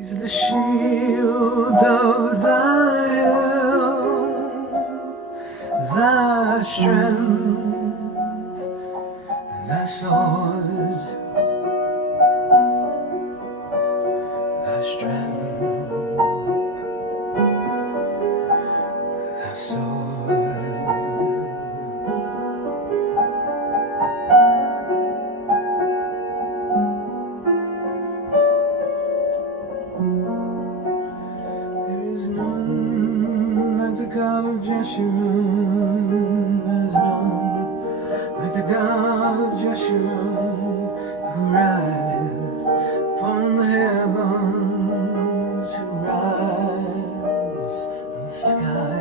He's the shield of thy help, thy strength, thy sword, thy strength, thy sword. There is none like the God of Jeshurun. There's none like the God of Jeshurun, who rideth upon the heavens, who rides on the sky.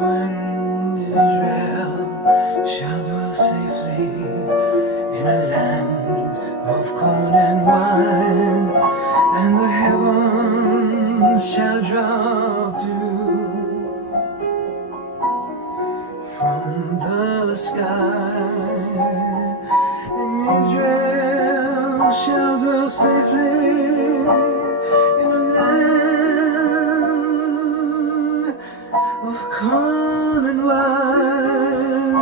When Israel shall dwell safely in a land of corn and wine, and the heavens shall drop dew from the sky, and Israel shall dwell safely in a land of corn and wine,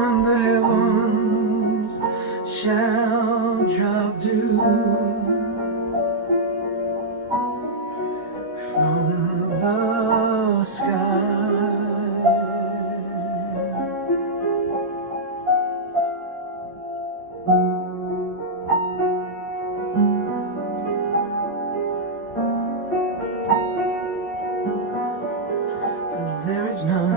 and the heavens shall drop dew from the sky. There is none